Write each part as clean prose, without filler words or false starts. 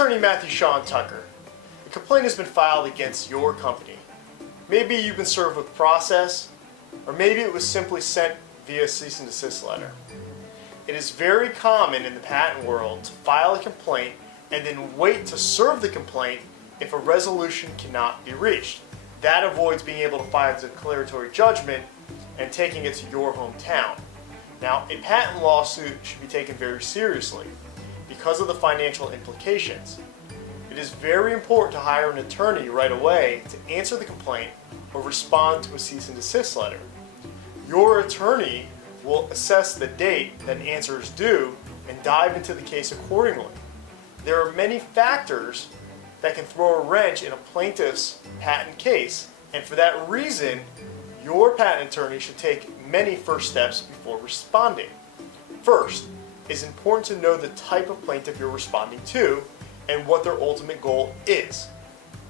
attorney Matthew Sean Tucker. A complaint has been filed against your company. Maybe you've been served with process, or maybe it was simply sent via cease and desist letter. It is very common in the patent world to file a complaint and then wait to serve the complaint if a resolution cannot be reached. That avoids being able to file a declaratory judgment and taking it to your hometown. Now, a patent lawsuit should be taken very seriously because of the financial implications. It is very important to hire an attorney right away to answer the complaint or respond to a cease and desist letter. Your attorney will assess the date that an answer is due and dive into the case accordingly. There are many factors that can throw a wrench in a plaintiff's patent case, and for that reason, your patent attorney should take many first steps before responding. First, it's important to know the type of plaintiff you're responding to and what their ultimate goal is.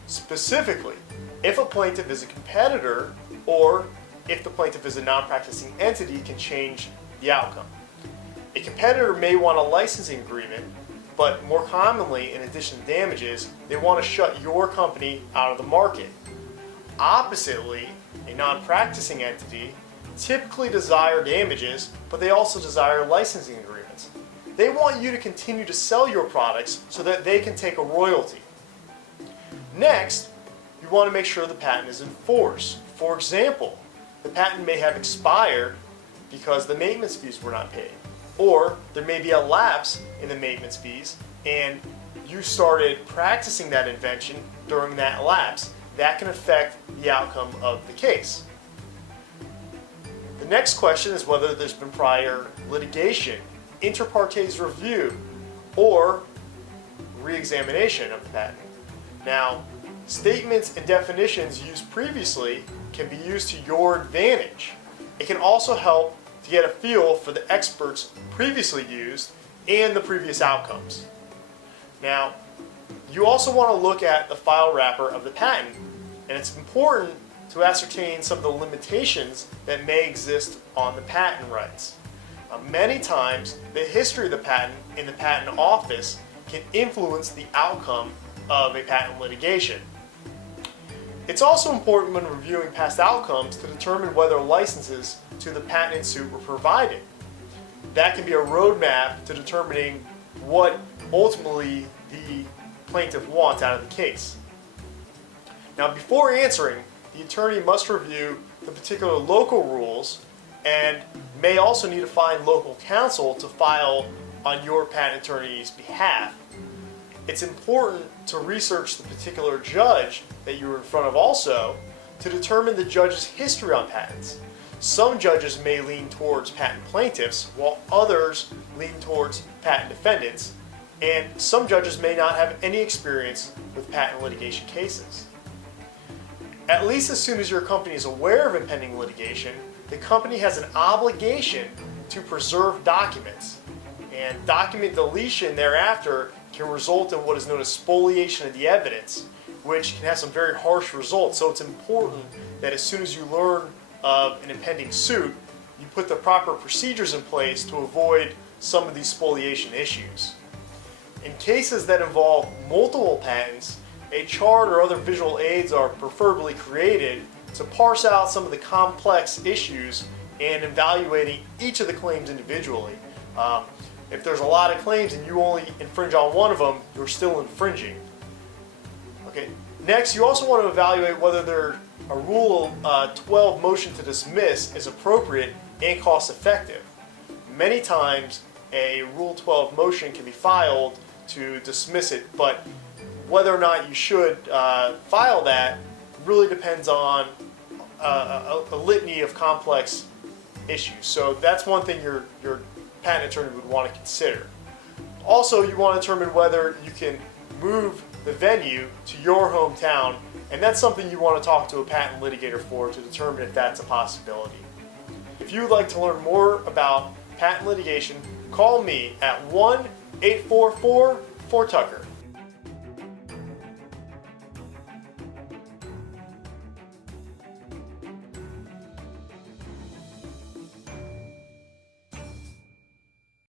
Specifically, if a plaintiff is a competitor or if the plaintiff is a non-practicing entity can change the outcome. A competitor may want a licensing agreement, but more commonly, in addition to damages, they want to shut your company out of the market. Oppositely, a non-practicing entity typically desire damages, but they also desire licensing agreements. They want you to continue to sell your products so that they can take a royalty. Next, you want to make sure the patent is in force. For example, the patent may have expired because the maintenance fees were not paid. Or there may be a lapse in the maintenance fees and you started practicing that invention during that lapse. That can affect the outcome of the case. The next question is whether there's been prior litigation, inter partes review, or re-examination of the patent. Now, statements and definitions used previously can be used to your advantage. It can also help to get a feel for the experts previously used and the previous outcomes. Now, you also want to look at the file wrapper of the patent, and it's important to ascertain some of the limitations that may exist on the patent rights. Many times, the history of the patent in the patent office can influence the outcome of a patent litigation. It's also important when reviewing past outcomes to determine whether licenses to the patent in suit were provided. That can be a roadmap to determining what ultimately the plaintiff wants out of the case. Now, before answering, the attorney must review the particular local rules and may also need to find local counsel to file on your patent attorney's behalf. It's important to research the particular judge that you're in front of also to determine the judge's history on patents. Some judges may lean towards patent plaintiffs while others lean towards patent defendants, and some judges may not have any experience with patent litigation cases. At least as soon as your company is aware of impending litigation, the company has an obligation to preserve documents, and document deletion thereafter can result in what is known as spoliation of the evidence, which can have some very harsh results. So it's important that as soon as you learn of an impending suit, you put the proper procedures in place to avoid some of these spoliation issues. In cases that involve multiple patents, a chart or other visual aids are preferably created to parse out some of the complex issues and evaluating each of the claims individually. If there's a lot of claims and you only infringe on one of them, you're still infringing. Okay. Next, you also want to evaluate whether a Rule 12 motion to dismiss is appropriate and cost effective. Many times, a Rule 12 motion can be filed to dismiss it, but whether or not you should file that really depends on a litany of complex issues. So that's one thing your patent attorney would want to consider. Also, you want to determine whether you can move the venue to your hometown, and that's something you want to talk to a patent litigator for to determine if that's a possibility. If you would like to learn more about patent litigation, call me at 1-844-4-TUCKER.